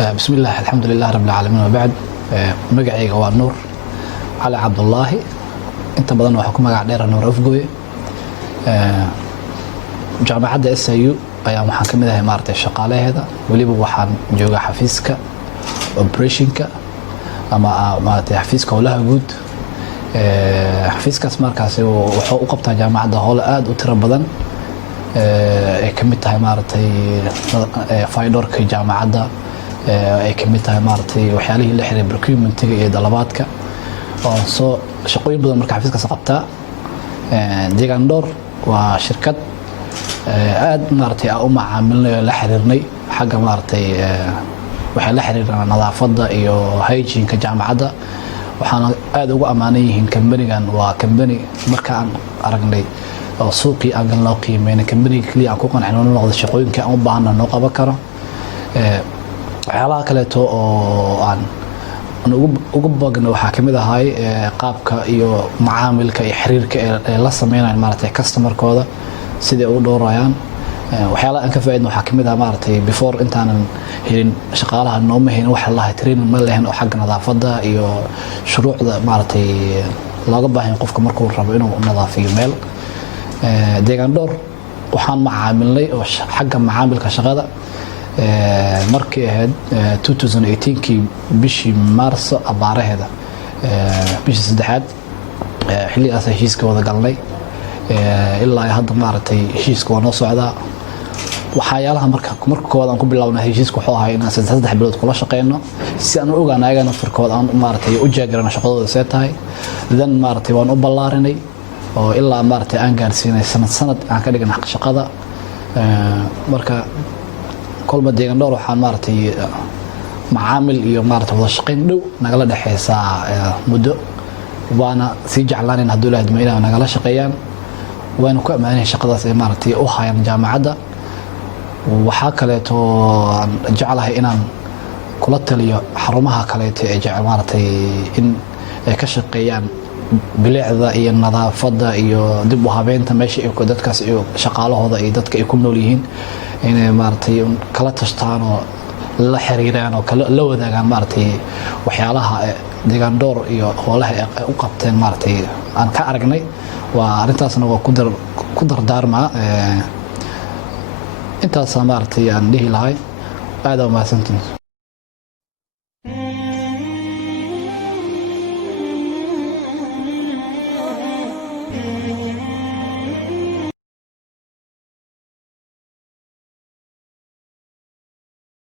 بسم الله الحمد لله رب العالمين وبعد مقعيق هو نور علي عبد الله انت بدن waxaa ku magac dheer Nuur Afgooye jaamacadda SIU ayaa waxaan kamid ahay maartay shaqaalaheeda waliba waxaan joogaa xafiiska operationka ama maartay xafiiska howlaha guud xafiiskaas markaas wuxuu u qabtaa jaamacadda howl aad u tiro badan ay kamid tahay maartay faydorka jaamacadda ay kamid tahay maartay waxyaalihii la xiriir procurement-ga iyo dalabaadka oo soo shaqooyin badan marka xafiiskaas qabtaa deegaan door waa shirkad aad maartay u macaamilnay la xiriirnay xagga maartay waxa la xiriirana nadaafadda iyo hygiene-ka jaamacadda waxaan aad ugu amaanan yihiin company-gan waa company marka aan aragnay oo suuqii aan galno qiimeeyay company kaliya aan ku qancino noqdo shaqooyinka aan u baahna noo qaban karo waxyaalaha kale oo aan ugu bagno waxaa kamid ahay qaabka iyo macaamilka iyo xiriirka ee la sameeyaan maartay customer-kooda sidii u doorayaan waxyaalaha aan ka faa'iidno waxaa kamid ah maartay before intaanan helin shaqaalaha nooma helin waxa la training ma leeyahay oo xagga nadaafadda iyo shuruucda maartay looga baahan qofka markuu rabo inuu nadaafiyo meel deegaan door waxaan macaamilnay oo xagga macaamilka shaqada markii ahayd 2018kii bishii Maarso abaaraheeda bishii saddexaad xilligaas heshiiska wada galnay ilaa hadda maartay heshiiska waa noo socdaa waxyaalaha marka koowaad aan ku bilaabnay heshiiska wuxuu ahaa inaan saddex bilood kula shaqeyno si aan u ogaano ayagana farkooda aan maartay u jeegarano shaqadooda see tahay dan maartay waan u ballaarinay oo ilaa maartay aan gaarsiinay sanad aan ka dhignay shaqada marka kolba deegaan door waxaan maartay macaamil iyo maartay wada shaqeyn dhow nagala dhaxaysa muddo waana si jeclaan haddii la hadmo inay nagala shaqeeyaan waana ku amaanan shaqadaas ay maartay u hayaan jaamacadda waxa kale oo jecelahay inaan kula taliyo xarumaha kale ee jecel maartay in ay ka shaqeeyaan bilicda iyo nadaafadda iyo dib u habeynta meesha ay dadkaas iyo shaqaalahooda iyo dadka ay ku nool yihiin inay maartay kala tashtaan oo la xiriiraan oo kala la wadaagaan maartay waxyaalaha deegaan door iyo howlaha ay u qabteen maartay aan ka aragnay waa arintaasna waa ku dardaarma intaas maartay aan dhihi lahay aad u mahadsantiin